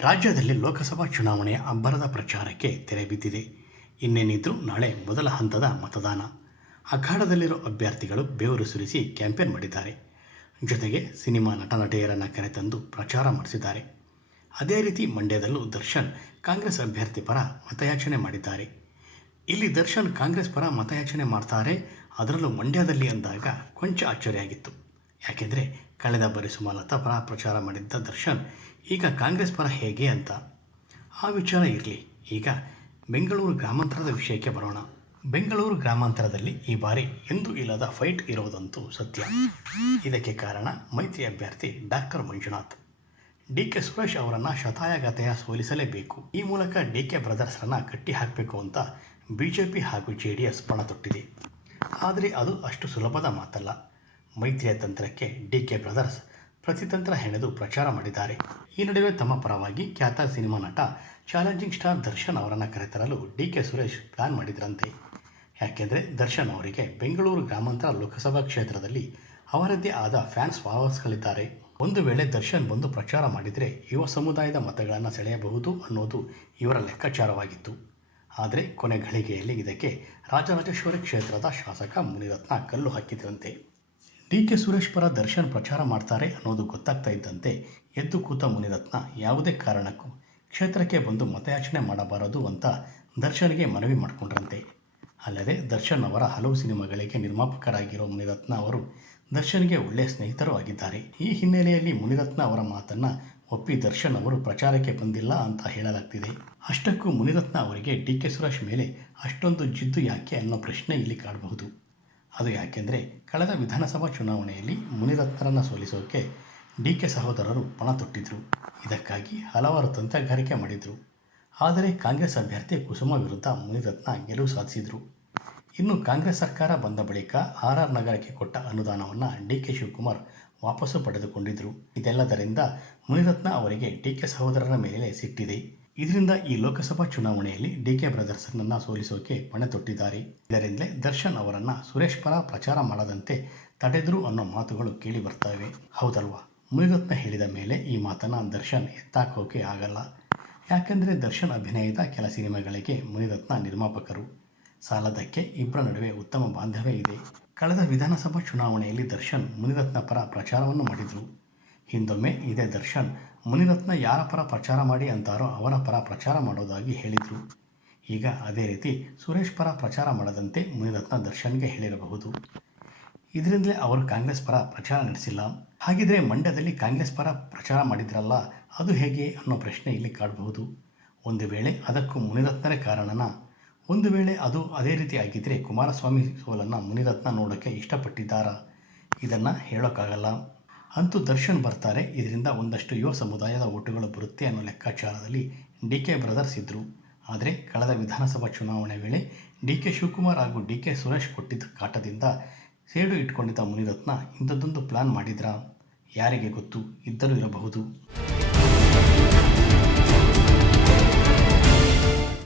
ರಾಜ್ಯದಲ್ಲಿ ಲೋಕಸಭಾ ಚುನಾವಣೆಯ ಅಬ್ಬರದ ಪ್ರಚಾರಕ್ಕೆ ತೆರೆ ಬಿದ್ದಿದೆ. ಇನ್ನೇನಿದ್ರೂ ನಾಳೆ ಮೊದಲ ಹಂತದ ಮತದಾನ. ಅಖಾಡದಲ್ಲಿರೋ ಅಭ್ಯರ್ಥಿಗಳು ಬೆವರು ಸುರಿಸಿ ಕ್ಯಾಂಪೇನ್ ಮಾಡಿದ್ದಾರೆ. ಜೊತೆಗೆ ಸಿನಿಮಾ ನಟ ನಟಿಯರನ್ನು ಕರೆತಂದು ಪ್ರಚಾರ ಮಾಡಿಸಿದ್ದಾರೆ. ಅದೇ ರೀತಿ ಮಂಡ್ಯದಲ್ಲೂ ದರ್ಶನ್ ಕಾಂಗ್ರೆಸ್ ಅಭ್ಯರ್ಥಿ ಪರ ಮತಯಾಚನೆ ಮಾಡಿದ್ದಾರೆ. ಇಲ್ಲಿ ದರ್ಶನ್ ಕಾಂಗ್ರೆಸ್ ಪರ ಮತಯಾಚನೆ ಮಾಡ್ತಾರೆ, ಅದರಲ್ಲೂ ಮಂಡ್ಯದಲ್ಲಿ ಅಂದಾಗ ಕೊಂಚ ಅಚ್ಚರಿಯಾಗಿತ್ತು. ಯಾಕೆಂದರೆ ಕಳೆದ ಬಾರಿ ಸುಮಲತಾ ಪರ ಪ್ರಚಾರ ಮಾಡಿದ್ದ ದರ್ಶನ್ ಈಗ ಕಾಂಗ್ರೆಸ್ ಪರ ಹೇಗೆ ಅಂತ. ಆ ವಿಚಾರ ಇರಲಿ, ಈಗ ಬೆಂಗಳೂರು ಗ್ರಾಮಾಂತರದ ವಿಷಯಕ್ಕೆ ಬರೋಣ. ಬೆಂಗಳೂರು ಗ್ರಾಮಾಂತರದಲ್ಲಿ ಈ ಬಾರಿ ಎಂದೂ ಇಲ್ಲದ ಫೈಟ್ ಇರೋದಂತೂ ಸತ್ಯ. ಇದಕ್ಕೆ ಕಾರಣ ಮೈತ್ರಿ ಅಭ್ಯರ್ಥಿ ಡಾಕ್ಟರ್ ಮಂಜುನಾಥ್. ಡಿ.ಕೆ. ಸುರೇಶ್ ಅವರನ್ನು ಶತಾಯಗತಾಯ ಸೋಲಿಸಲೇಬೇಕು. ಈ ಮೂಲಕ ಡಿ.ಕೆ. ಬ್ರದರ್ಸ್ರನ್ನು ಕಟ್ಟಿ ಹಾಕಬೇಕು ಅಂತ ಬಿಜೆಪಿ ಹಾಗೂ ಜೆಡಿಎಸ್ ಪಣ ತೊಟ್ಟಿದೆ. ಆದರೆ ಅದು ಅಷ್ಟು ಸುಲಭದ ಮಾತಲ್ಲ. ಮೈತ್ರಿಯ ತಂತ್ರಕ್ಕೆ ಡಿ.ಕೆ. ಬ್ರದರ್ಸ್ ಪ್ರತಿತಂತ್ರ ಹೆಣೆದು ಪ್ರಚಾರ ಮಾಡಿದ್ದಾರೆ. ಈ ನಡುವೆ ತಮ್ಮ ಪರವಾಗಿ ಖ್ಯಾತ ಸಿನಿಮಾ ನಟ ಚಾಲೆಂಜಿಂಗ್ ಸ್ಟಾರ್ ದರ್ಶನ್ ಅವರನ್ನು ಕರೆತರಲು ಡಿ.ಕೆ. ಸುರೇಶ್ ಪ್ಲಾನ್ ಮಾಡಿದ್ರಂತೆ. ಯಾಕೆಂದರೆ ದರ್ಶನ್ ಅವರಿಗೆ ಬೆಂಗಳೂರು ಗ್ರಾಮಾಂತರ ಲೋಕಸಭಾ ಕ್ಷೇತ್ರದಲ್ಲಿ ಅವರದ್ದೇ ಆದ ಫ್ಯಾನ್ಸ್ ಫಾಲೋವರ್ಸ್ಗಳಿದ್ದಾರೆ. ಒಂದು ವೇಳೆ ದರ್ಶನ್ ಬಂದು ಪ್ರಚಾರ ಮಾಡಿದರೆ ಯುವ ಸಮುದಾಯದ ಮತಗಳನ್ನು ಸೆಳೆಯಬಹುದು ಅನ್ನೋದು ಇವರ ಲೆಕ್ಕಾಚಾರವಾಗಿತ್ತು. ಆದರೆ ಕೊನೆ ಘಳಿಗೆಯಲ್ಲಿ ಇದಕ್ಕೆ ರಾಜರಾಜೇಶ್ವರಿ ಕ್ಷೇತ್ರದ ಶಾಸಕ ಮುನಿರತ್ನ ಕಲ್ಲು ಹಾಕಿದ್ರಂತೆ. ಡಿ.ಕೆ. ಸುರೇಶ್ ಪರ ದರ್ಶನ್ ಪ್ರಚಾರ ಮಾಡ್ತಾರೆ ಅನ್ನೋದು ಗೊತ್ತಾಗ್ತಾ ಇದ್ದಂತೆ ಎದ್ದು ಕೂತ ಮುನಿರತ್ನ ಯಾವುದೇ ಕಾರಣಕ್ಕೂ ಕ್ಷೇತ್ರಕ್ಕೆ ಬಂದು ಮತಯಾಚನೆ ಮಾಡಬಾರದು ಅಂತ ದರ್ಶನ್ಗೆ ಮನವಿ ಮಾಡಿಕೊಂಡ್ರಂತೆ. ಅಲ್ಲದೆ ದರ್ಶನ್ ಅವರ ಹಲವು ಸಿನಿಮಾಗಳಿಗೆ ನಿರ್ಮಾಪಕರಾಗಿರೋ ಮುನಿರತ್ನ ಅವರು ದರ್ಶನ್ಗೆ ಒಳ್ಳೆಯ ಸ್ನೇಹಿತರು ಆಗಿದ್ದಾರೆ. ಈ ಹಿನ್ನೆಲೆಯಲ್ಲಿ ಮುನಿರತ್ನ ಅವರ ಮಾತನ್ನು ಒಪ್ಪಿ ದರ್ಶನ್ ಅವರು ಪ್ರಚಾರಕ್ಕೆ ಬಂದಿಲ್ಲ ಅಂತ ಹೇಳಲಾಗ್ತಿದೆ. ಅಷ್ಟಕ್ಕೂ ಮುನಿರತ್ನ ಅವರಿಗೆ ಡಿ.ಕೆ. ಸುರೇಶ್ ಮೇಲೆ ಅಷ್ಟೊಂದು ಜಿದ್ದು ಯಾಕೆ ಅನ್ನೋ ಪ್ರಶ್ನೆ ಇಲ್ಲಿ ಕಾಡಬಹುದು. ಅದು ಯಾಕೆಂದರೆ ಕಳೆದ ವಿಧಾನಸಭಾ ಚುನಾವಣೆಯಲ್ಲಿ ಮುನಿರತ್ನರನ್ನು ಸೋಲಿಸೋಕೆ ಡಿ.ಕೆ. ಸಹೋದರರು ಪಣ ತೊಟ್ಟಿದ್ರು. ಇದಕ್ಕಾಗಿ ಹಲವಾರು ತಂತ್ರಗಾರಿಕೆ ಮಾಡಿದರು. ಆದರೆ ಕಾಂಗ್ರೆಸ್ ಅಭ್ಯರ್ಥಿ ಕುಸುಮ ವಿರುದ್ಧ ಮುನಿರತ್ನ ಗೆಲುವು ಸಾಧಿಸಿದರು. ಇನ್ನು ಕಾಂಗ್ರೆಸ್ ಸರ್ಕಾರ ಬಂದ ಬಳಿಕ ಆರ್ ನಗರಕ್ಕೆ ಕೊಟ್ಟ ಅನುದಾನವನ್ನು ಡಿ.ಕೆ. ಶಿವಕುಮಾರ್ ವಾಪಸ್ಸು ಪಡೆದುಕೊಂಡಿದ್ದರು. ಇದೆಲ್ಲದರಿಂದ ಮುನಿರತ್ನ ಅವರಿಗೆ ಡಿ.ಕೆ. ಸಹೋದರರ ಮೇಲೆ ಸಿಟ್ಟಿದೆ. ಇದರಿಂದ ಈ ಲೋಕಸಭಾ ಚುನಾವಣೆಯಲ್ಲಿ ಡಿ.ಕೆ. ಬ್ರದರ್ಸ್ನನ್ನು ಸೋಲಿಸೋಕೆ ಪಣೆ ತೊಟ್ಟಿದ್ದಾರೆ. ಇದರಿಂದಲೇ ದರ್ಶನ್ ಅವರನ್ನು ಸುರೇಶ್ ಪರ ಪ್ರಚಾರ ಮಾಡದಂತೆ ತಡೆದ್ರು ಅನ್ನೋ ಮಾತುಗಳು ಕೇಳಿ ಬರ್ತವೆ. ಹೌದಲ್ವಾ? ಮುನಿರತ್ನ ಹೇಳಿದ ಮೇಲೆ ಈ ಮಾತನ್ನು ದರ್ಶನ್ ಎತ್ತಾಕೋಕೆ ಆಗಲ್ಲ. ಯಾಕೆಂದರೆ ದರ್ಶನ್ ಅಭಿನಯದ ಕೆಲ ಸಿನಿಮಾಗಳಿಗೆ ಮುನಿರತ್ನ ನಿರ್ಮಾಪಕರು. ಸಾಲದಕ್ಕೆ ಇಬ್ಬರ ನಡುವೆ ಉತ್ತಮ ಬಾಂಧವ್ಯ ಇದೆ. ಕಳೆದ ವಿಧಾನಸಭಾ ಚುನಾವಣೆಯಲ್ಲಿ ದರ್ಶನ್ ಮುನಿರತ್ನ ಪರ ಪ್ರಚಾರವನ್ನು ಮಾಡಿದರು. ಹಿಂದೊಮ್ಮೆ ಇದೇ ದರ್ಶನ್ ಮುನಿರತ್ನ ಯಾರ ಪರ ಪ್ರಚಾರ ಮಾಡಿ ಅಂತಾರೋ ಅವರ ಪರ ಪ್ರಚಾರ ಮಾಡೋದಾಗಿ ಹೇಳಿದರು. ಈಗ ಅದೇ ರೀತಿ ಸುರೇಶ್ ಪರ ಪ್ರಚಾರ ಮಾಡದಂತೆ ಮುನಿರತ್ನ ದರ್ಶನ್ಗೆ ಹೇಳಿರಬಹುದು. ಇದರಿಂದಲೇ ಅವರು ಕಾಂಗ್ರೆಸ್ ಪರ ಪ್ರಚಾರ ನಡೆಸಿಲ್ಲ. ಹಾಗಿದ್ರೆ ಮಂಡ್ಯದಲ್ಲಿ ಕಾಂಗ್ರೆಸ್ ಪರ ಪ್ರಚಾರ ಮಾಡಿದ್ರಲ್ಲ, ಅದು ಹೇಗೆ ಅನ್ನೋ ಪ್ರಶ್ನೆ ಇಲ್ಲಿ ಕಾಡಬಹುದು. ಒಂದು ವೇಳೆ ಅದಕ್ಕೂ ಮುನಿರತ್ನರೇ ಕಾರಣನಾ? ಒಂದು ವೇಳೆ ಅದು ಅದೇ ರೀತಿ ಆಗಿದ್ದರೆ ಕುಮಾರಸ್ವಾಮಿ ಸೋಲನ್ನು ಮುನಿರತ್ನ ನೋಡೋಕ್ಕೆ ಇಷ್ಟಪಟ್ಟಿದ್ದಾರಾ? ಇದನ್ನು ಹೇಳೋಕ್ಕಾಗಲ್ಲ. ಅಂತೂ ದರ್ಶನ್ ಬರ್ತಾರೆ, ಇದರಿಂದ ಒಂದಷ್ಟು ಯುವ ಸಮುದಾಯದ ಓಟುಗಳು ಬರುತ್ತೆ ಅನ್ನೋ ಲೆಕ್ಕಾಚಾರದಲ್ಲಿ ಡಿ.ಕೆ. ಬ್ರದರ್ಸ್ ಇದ್ದರು. ಆದರೆ ಕಳೆದ ವಿಧಾನಸಭಾ ಚುನಾವಣೆ ವೇಳೆ ಡಿ.ಕೆ. ಶಿವಕುಮಾರ್ ಹಾಗೂ ಡಿ.ಕೆ. ಸುರೇಶ್ ಕೊಟ್ಟಿದ್ದ ಕಾಟದಿಂದ ಸೇಡು ಇಟ್ಕೊಂಡಿದ್ದ ಮುನಿರತ್ನ ಇಂಥದ್ದೊಂದು ಪ್ಲಾನ್ ಮಾಡಿದ್ರಾ? ಯಾರಿಗೆ ಗೊತ್ತು, ಇದ್ದರೂ ಇರಬಹುದು.